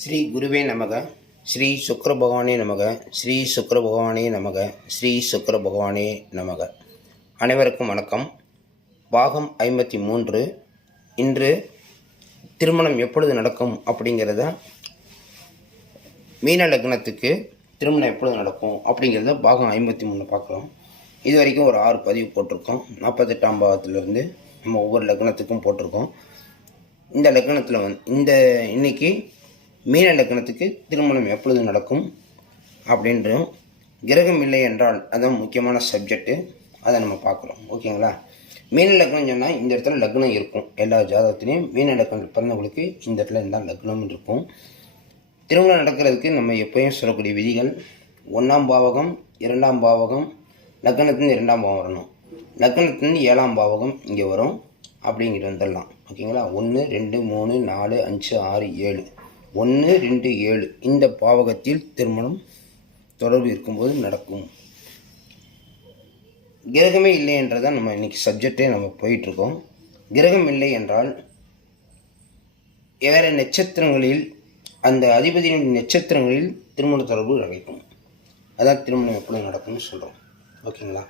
ஸ்ரீ குருவே நமக ஸ்ரீ சுக்கர பகவானே நமக ஸ்ரீ சுக்கர பகவானே நமக ஸ்ரீ சுக்கர பகவானே நமக. அனைவருக்கும் வணக்கம். பாகம் ஐம்பத்தி மூன்று இன்று திருமணம் எப்பொழுது நடக்கும் அப்படிங்கிறத மீன லக்னத்துக்கு திருமணம் எப்பொழுது நடக்கும் அப்படிங்கிறத பாகம் ஐம்பத்தி மூணு பார்க்குறோம். இது வரைக்கும் ஒரு ஆறு பதிவு போட்டிருக்கோம். நாற்பத்தெட்டாம் பாகத்திலிருந்து நம்ம ஒவ்வொரு லக்னத்துக்கும் போட்டிருக்கோம். இந்த லக்னத்தில் வந்து இந்த இன்னைக்கு மீன லக்னத்துக்கு திருமணம் எப்பொழுது நடக்கும் அப்படின்றும் கிரகம் இல்லை என்றால் அதுதான் முக்கியமான சப்ஜெக்ட்டு அதை நம்ம பார்க்குறோம். ஓகேங்களா? மீன லக்னம் சொன்னால் இந்த இடத்துல லக்னம் இருக்கும். எல்லா ஜாதகத்துலேயும் மீன லக்னம் பிறந்தவங்களுக்கு இந்த இடத்துல இருந்தால் லக்னம் இருக்கும். திருமணம் நடக்கிறதுக்கு நம்ம எப்பயும் சொல்லக்கூடிய விதிகள் ஒன்றாம் பாவகம் இரண்டாம் பாவகம் லக்னத்துலேருந்து இரண்டாம் பாவம் வரணும். லக்னத்துலேருந்து ஏழாம் பாவகம் இங்கே வரும். அப்படிங்கிட்டு வந்துடலாம் ஓகேங்களா? ஒன்று ரெண்டு மூணு நாலு அஞ்சு ஆறு ஏழு. ஒன்று ரெண்டு ஏழு. இந்த பாவகத்தில் திருமணம் தொடர்பு இருக்கும்போது நடக்கும். கிரகமே இல்லை என்றதான் நம்ம இன்னைக்கு சப்ஜெக்டே நம்ம போயிட்டுருக்கோம். கிரகம் இல்லை என்றால் வேறு நட்சத்திரங்களில் அந்த அதிபதியின் நட்சத்திரங்களில் திருமண தொடர்பு நடக்கும். அதான் திருமணம் எப்படி நடக்கும்னு சொல்கிறோம் ஓகேங்களா?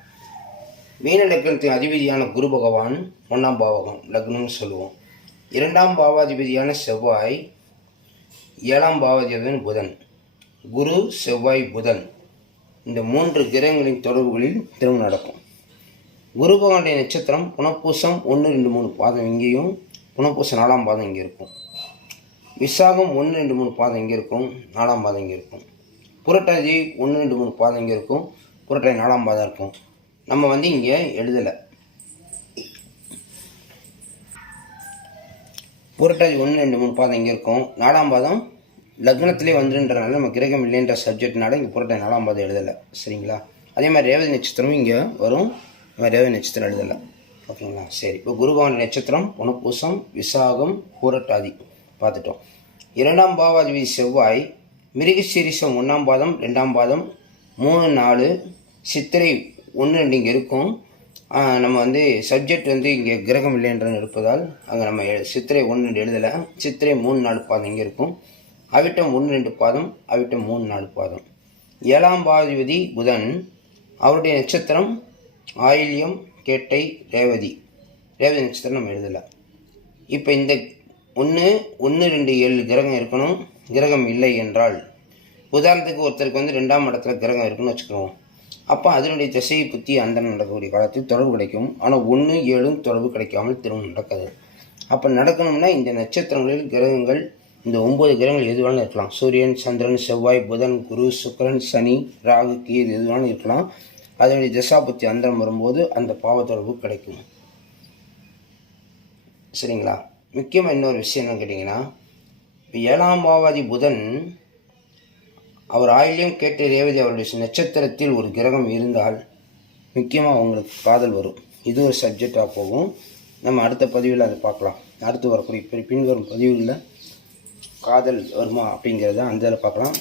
மீன லக்னத்தின் அதிபதியான குரு பகவான் ஒன்றாம் பாவகம் லக்னம்னு சொல்லுவோம். இரண்டாம் பாவாதிபதியான செவ்வாய் ஏழாம் பாவதேவன் புதன் குரு செவ்வாய் புதன். இந்த மூன்று கிரகங்களின் தொடர்புகளில் திருமணம் நடக்கும். குரு பகவானுடைய நட்சத்திரம் புனப்பூசம் ஒன்று ரெண்டு மூணு பாதம் இங்கேயும் புனப்பூசம் நாலாம் பாதம் இங்கே இருக்கும். விசாகம் ஒன்று ரெண்டு மூணு பாதம் இங்கே இருக்கும் நாலாம் பாதம் இங்கே இருக்கும். புரட்டாதி ஒன்று ரெண்டு மூணு பாதம் இங்கே இருக்கும் புரட்டாதி நாலாம் பாதம் இருக்கும். நம்ம வந்து இங்கே எழுதலை. புரட்டாதி ஒன்று ரெண்டு மூணு பாதம் இங்கே இருக்கும். நாலாம் பாதம் லக்னத்திலே வந்துன்றனால நம்ம கிரகம் இல்லைன்ற சப்ஜெக்ட்னால இங்கே புரட்டாதி நாலாம் பாதம் எழுதலை. சரிங்களா? அதே மாதிரி ரேவதி நட்சத்திரமும் இங்கே வரும். நம்ம ரேவதி நட்சத்திரம் எழுதலை. ஓகேங்களா? சரி. இப்போ குருபவன் நட்சத்திரம் புனப்பூசம் விசாகம் பூரட்டாதி பார்த்துட்டோம். இரண்டாம் பாவாதிபதி செவ்வாய் மிருகசீரிசம் ஒன்றாம் பாதம் ரெண்டாம் பாதம் மூணு நாலு சித்திரை ஒன்று ரெண்டு இங்கே இருக்கும். நம்ம வந்து சப்ஜெக்ட் வந்து இங்கே கிரகம் இல்லைன்றது இருப்பதால் அங்கே நம்ம சித்திரை ஒன்று ரெண்டு எழுதலை. சித்திரை மூணு நாலு பாதம் இங்கே இருக்கும். அவிட்டம் ஒன்று ரெண்டு பாதம் அவிட்டம் மூணு நாலு பாதம். ஏழாம் பாதிபதி புதன் அவருடைய நட்சத்திரம் ஆயில்யம் கேட்டை ரேவதி. ரேவதி நட்சத்திரம் நம்ம எழுதலை. இப்போ இந்த ஒன்று ஒன்று ரெண்டு ஏழு கிரகம் இருக்கணும். கிரகம் இல்லை என்றால் உதாரணத்துக்கு ஒருத்தருக்கு வந்து ரெண்டாம் இடத்துல கிரகம் இருக்குன்னு வச்சுக்கோங்க. அப்போ அதனுடைய திசையை புத்தி அந்த நடக்கக்கூடிய காலத்தில் தொடர்பு கிடைக்கும். ஆனால் ஒன்று ஏழும் தொடர்பு கிடைக்காமல் திரும்ப நடக்காது. அப்போ நடக்கணும்னா இந்த நட்சத்திரங்களில் கிரகங்கள் இந்த ஒம்பது கிரகங்கள் எது வேணாலும் இருக்கலாம். சூரியன் சந்திரன் செவ்வாய் புதன் குரு சுக்கரன் சனி ராகு கீர் எது வேணாலும் இருக்கலாம். அதனுடைய திசாபுத்தி அந்தரம் வரும்போது அந்த பாவ தொடர்பு கிடைக்கும். சரிங்களா? முக்கியமாக இன்னொரு விஷயம் என்ன கேட்டிங்கன்னா இப்போ ஏழாம் பாவாதி புதன் அவர் ஆயிலையும் கேட்ட ரேவதி அவருடைய நட்சத்திரத்தில் ஒரு கிரகம் இருந்தால் முக்கியமாக அவங்களுக்கு காதல் வரும். இது ஒரு சப்ஜெக்டாக போகும். நம்ம அடுத்த பதிவில் அதை பார்க்கலாம். அடுத்து வரக்கூடிய பின் பின்வரும் பதிவுகளில் காதல் வருமா அப்படிங்கிறத அந்த இதில் பார்க்கலாம்.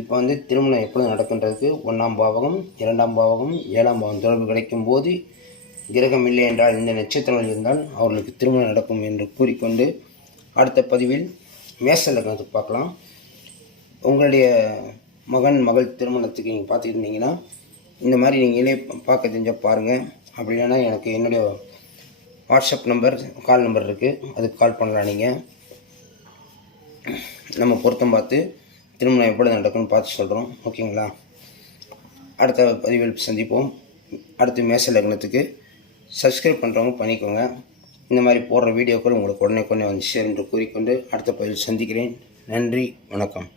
இப்போ வந்து திருமணம் எப்பொழுது நடக்கின்றதுக்கு? ஒன்றாம் பாவகம் இரண்டாம் பாவகம் ஏழாம் பாவம் தொடர்பு கிடைக்கும் போது கிரகம் இல்லை என்றால் இந்த நட்சத்திரங்கள் இருந்தால் அவர்களுக்கு திருமணம் நடக்கும் என்று கூறிக்கொண்டு அடுத்த பதிவில் மேச லக்னத்துக்கு பார்க்கலாம். உங்களுடைய மகன் மகள் திருமணத்துக்கு நீங்கள் பார்த்துருந்தீங்கன்னா இந்த மாதிரி நீங்களே பார்க்க தெரிஞ்சால் பாருங்கள் அப்படி இல்லைன்னா எனக்கு என்னுடைய வாட்ஸ்அப் நம்பர் கால் நம்பர் இருக்குது அதுக்கு கால் பண்ணலாம் நீங்கள் நம்ம பொருத்தம் பார்த்து திருமணம் எப்படி நடக்கும்னு பார்த்து சொல்கிறோம் ஓகேங்களா? அடுத்த பதிவில் சந்திப்போம். அடுத்து மேச லக்னத்துக்கு சப்ஸ்கிரைப் பண்ணுறவங்க பண்ணிக்கோங்க. இந்த மாதிரி போடுற வீடியோக்கள் உங்களுக்கு உடனே கொண்டே வந்து சேரும் என்று கூறிக்கொண்டு அடுத்த பதிவில் சந்திக்கிறேன். நன்றி வணக்கம்.